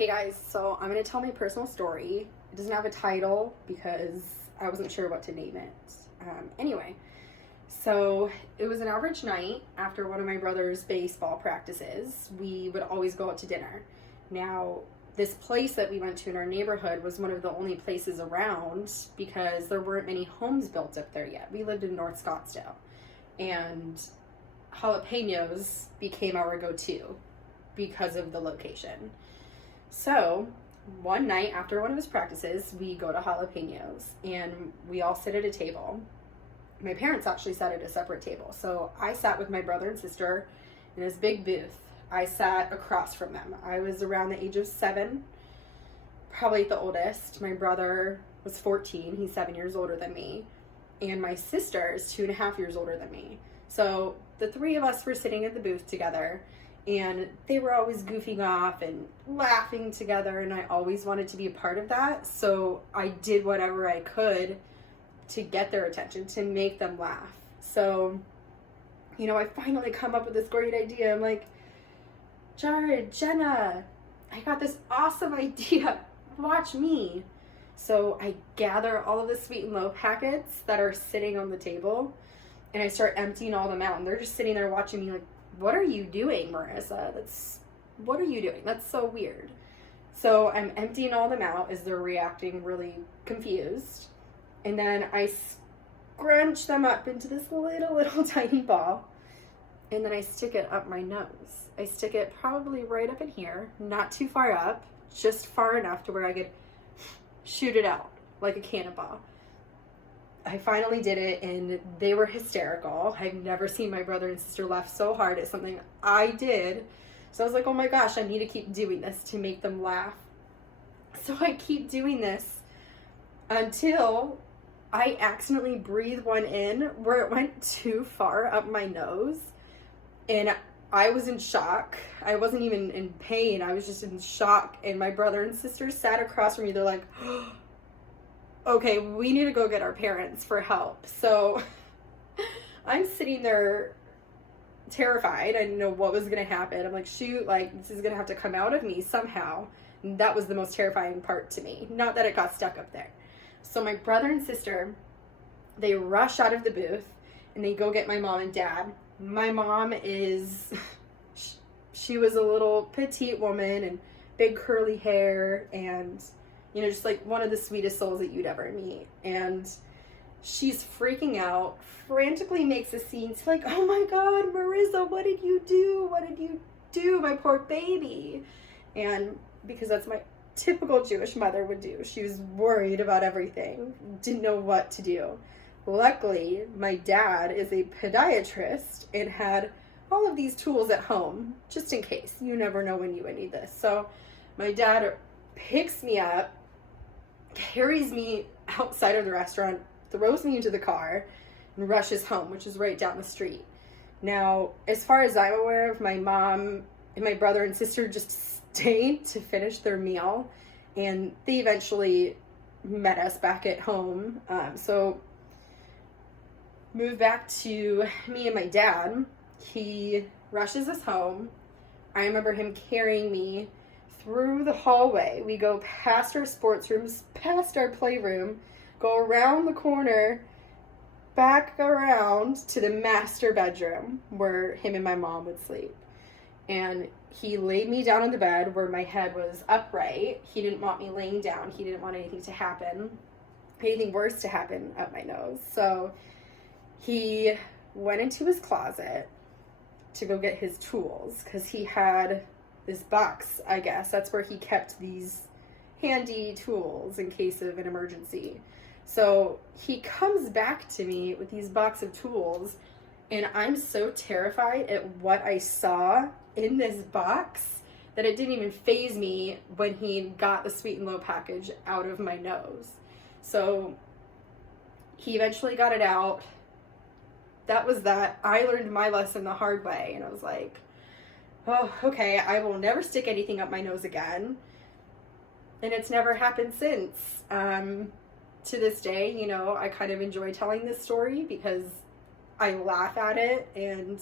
Hey guys, so I'm going to tell my personal story. It doesn't have a title because I wasn't sure what to name it. Anyway, so it was an average night after one of my brother's baseball practices. We would always go out to dinner. Now, this place that we went to in our neighborhood was one of the only places around because there weren't many homes built up there yet. We lived in North Scottsdale, and jalapenos became our go-to because of the location. So one night after one of his practices, we go to Jalapenos and we all sit at a table. My parents actually sat at a separate table. So I sat with my brother and sister in this big booth. I sat across from them. I was around the age of 7, probably the oldest. My brother was 14. He's 7 years older than me. And my sister is 2.5 years older than me. So the three of us were sitting at the booth together. And they were always goofing off and laughing together, and I always wanted to be a part of that. So I did whatever I could to get their attention, to make them laugh. So, I finally come up with this great idea. I'm like, Jared, Jenna, I got this awesome idea. Watch me. So I gather all of the sweet and low packets that are sitting on the table, and I start emptying all them out. And they're just sitting there watching me like, what are you doing, Marissa? What are you doing? That's so weird. So I'm emptying all them out as they're reacting really confused. And then I scrunch them up into this little tiny ball. And then I stick it up my nose. I stick it probably right up in here, not too far up, just far enough to where I could shoot it out like a cannonball. I finally did it, and they were hysterical. I've never seen my brother and sister laugh so hard at something I did. So I was like, oh my gosh, I need to keep doing this to make them laugh. So I keep doing this until I accidentally breathed one in where it went too far up my nose. And I was in shock. I wasn't even in pain. I was just in shock. And my brother and sister sat across from me. They're like, okay, we need to go get our parents for help. So I'm sitting there terrified. I didn't know what was going to happen. I'm like, shoot, this is going to have to come out of me somehow. And that was the most terrifying part to me. Not that it got stuck up there. So my brother and sister, they rush out of the booth and they go get my mom and dad. My mom she was a little petite woman and big curly hair and just like one of the sweetest souls that you'd ever meet. And she's freaking out, frantically makes a scene. She's like, oh my God, Marissa, what did you do? What did you do? My poor baby. And because that's my typical Jewish mother would do. She was worried about everything, didn't know what to do. Luckily, my dad is a podiatrist and had all of these tools at home, just in case. You never know when you would need this. So my dad picks me up, carries me outside of the restaurant, throws me into the car, and rushes home, which is right down the street. Now, as far as I'm aware of, my mom and my brother and sister just stayed to finish their meal, and they eventually met us back at home. So move back to me and my dad. He rushes us home. I remember him carrying me through the hallway. We go past our sports rooms, past our playroom, go around the corner, back around to the master bedroom where him and my mom would sleep. And he laid me down on the bed where my head was upright. He didn't want me laying down. He didn't want anything to happen, anything worse to happen up my nose. So he went into his closet to go get his tools because he had this box, I guess. That's where he kept these handy tools in case of an emergency. So he comes back to me with these box of tools, and I'm so terrified at what I saw in this box that it didn't even faze me when he got the sweet and low package out of my nose. So he eventually got it out. That was that. I learned my lesson the hard way, and I was like, oh, okay, I will never stick anything up my nose again. And it's never happened since. To this day, I kind of enjoy telling this story because I laugh at it, and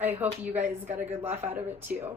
I hope you guys got a good laugh out of it too.